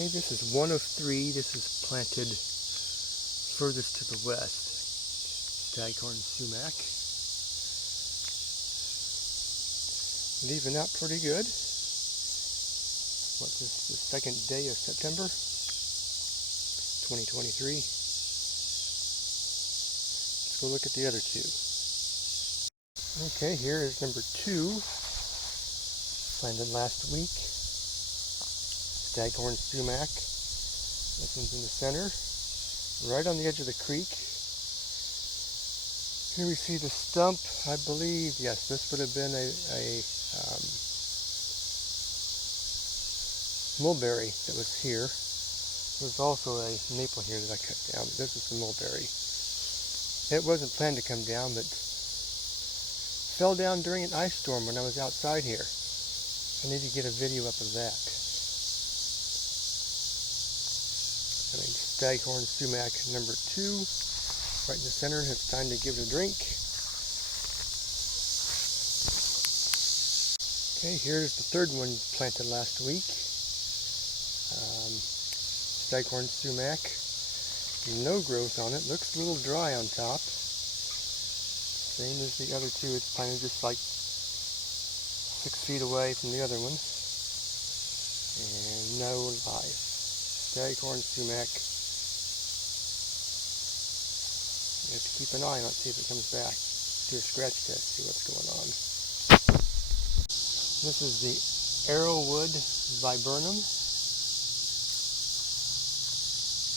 Okay, this is one of three. This is planted furthest to the west. Staghorn sumac. Leaving out pretty good. What, this is the second day of September 2023. Let's go look at the other two. Okay, here is number 2. Planted last week. Staghorn sumac. This one's in the center, right on the edge of the creek. Here we see the stump. I believe, yes, this would have been a mulberry that was here. There was also a maple here that I cut down, but this is the mulberry. It wasn't planned to come down, but fell down during an ice storm when I was outside here. I need to get a video up of that. Staghorn sumac number 2, right in the center. It's time to give it a drink. Okay, here's the third one planted last week. Staghorn sumac. No growth on it. Looks a little dry on top. Same as the other two. It's planted just like 6 feet away from the other one. And no life. Staghorn sumac. You have to keep an eye on it, see if it comes back. Do a scratch test, see what's going on. This is the arrowwood viburnum.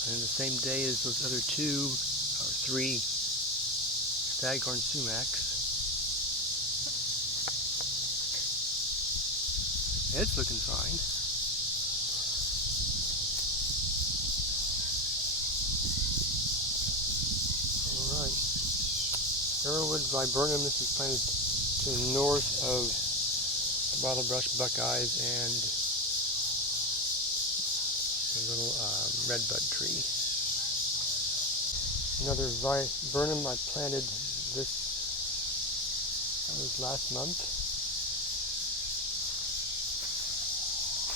And the same day as those other 2 or 3 staghorn sumacs. It's looking fine. Alright. Arrowwood viburnum. This is planted to the north of the bottlebrush buckeyes and a little redbud tree. Another viburnum I planted that was last month.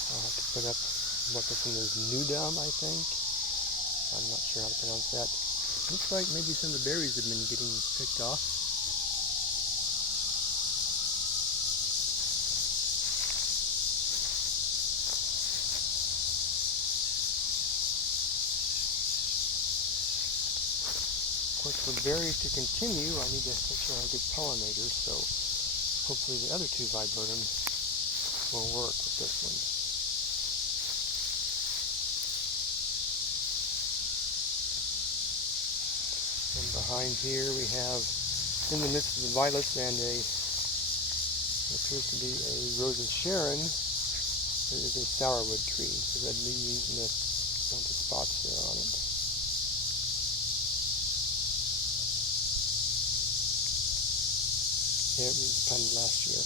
I'll have to put up what this one is, nudum, I think. I'm not sure how to pronounce that. Looks like maybe some of the berries have been getting picked off. Of course, for berries to continue, I need to make sure I get pollinators, so hopefully the other 2 viburnums will work with this one. And behind here we have, in the midst of the violets and what appears to be a rose of Sharon, there is a sourwood tree, the red leaves and the spots there on it. Yeah, it was planted last year.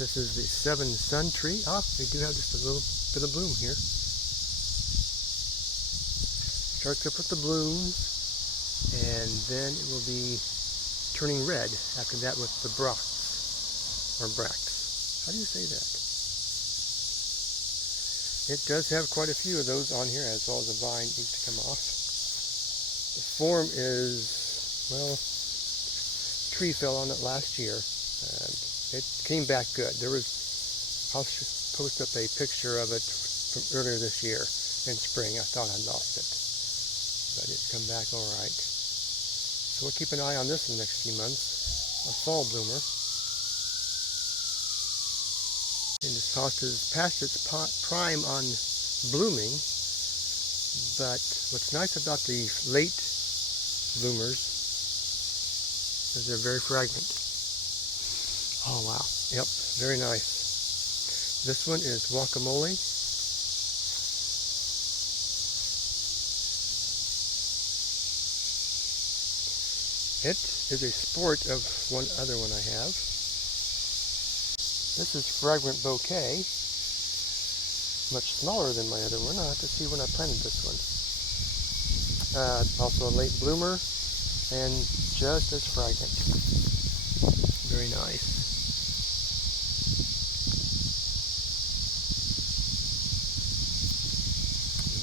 This is the 7 sun tree. We do have just a little bit of bloom here. Starts up with the blooms, and then it will be turning red after that with the bracts, or bracts. How do you say that? It does have quite a few of those on here, as well as a vine needs to come off. The form is, well, tree fell on it last year. It came back good. I'll post up a picture of it from earlier this year in spring. I thought I'd lost it, but it's come back all right. So we'll keep an eye on this in the next few months. A fall bloomer. And this hosta is past its prime on blooming, but what's nice about the late bloomers is they're very fragrant. Oh wow, yep, very nice. This one is guacamole. It is a sport of one other one I have. This is Fragrant Bouquet, much smaller than my other one. I'll have to see when I planted this one. Also a late bloomer and just as fragrant. Very nice.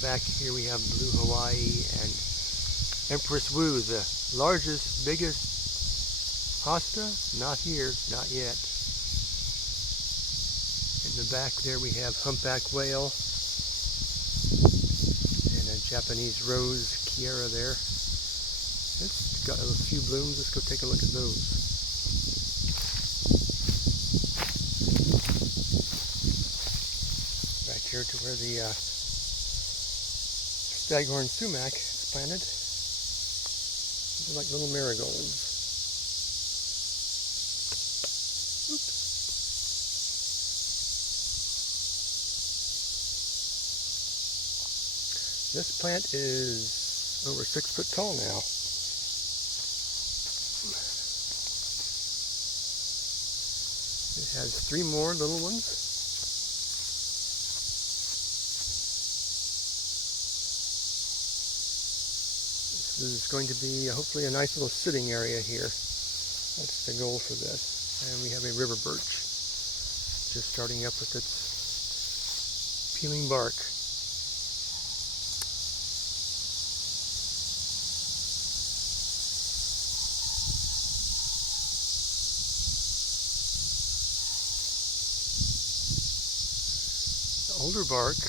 Back here we have Blue Hawaii and Empress Wu, the largest, biggest hosta. Not here, not yet. In the back there we have humpback whale and a Japanese rose Kiera there. It's got a few blooms. Let's go take a look at those. Back here to where the staghorn sumac is planted. These are like little marigolds. Oops. This plant is over 6 foot tall now. It has 3 more little ones. This is going to be hopefully a nice little sitting area here. That's the goal for this. And we have a river birch just starting up with its peeling bark. The older bark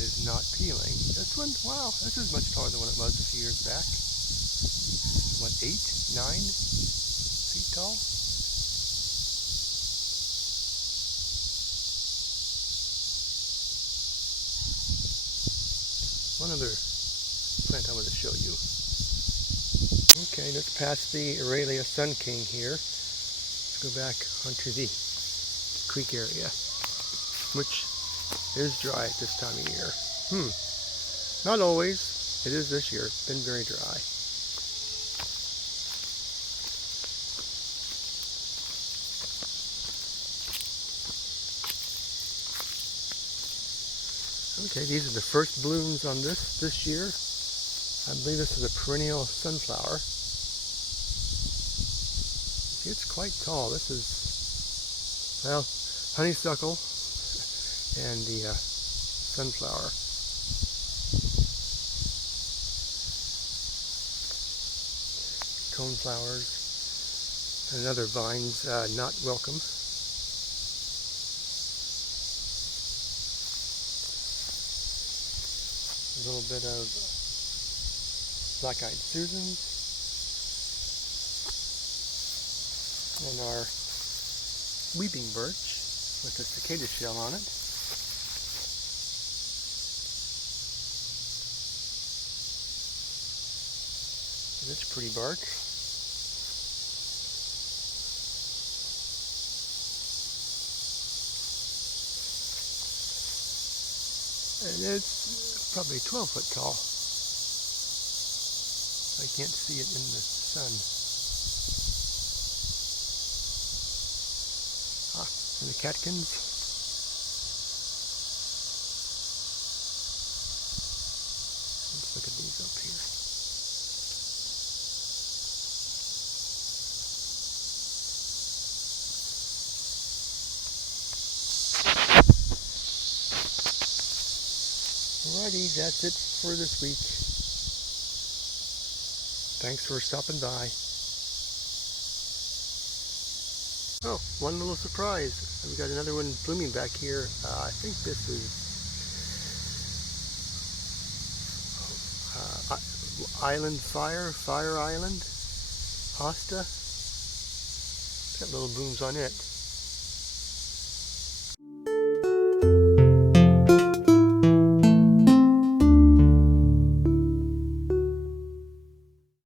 is not peeling. This one, wow, this is much taller than what it was a few years back. This is what, 8, 9 feet tall? One other plant I want to show you. Okay, let's pass the Aurelia Sun King here. Let's go back onto the creek area, which is dry at this time of year. Not always. It is this year. It's been very dry. Okay, these are the first blooms on this year. I believe this is a perennial sunflower. See, it's quite tall. This is, well, honeysuckle and the sunflower. Coneflowers and other vines not welcome. A little bit of black-eyed Susans and our weeping birch with a cicada shell on it. That's pretty bark. And it's probably 12 foot tall. I can't see it in the sun. And the catkins. Let's look at these up here. Alrighty, that's it for this week. Thanks for stopping by. Oh, one little surprise. We've got another one blooming back here. I think this is Island Fire Island, hosta. It's got little blooms on it.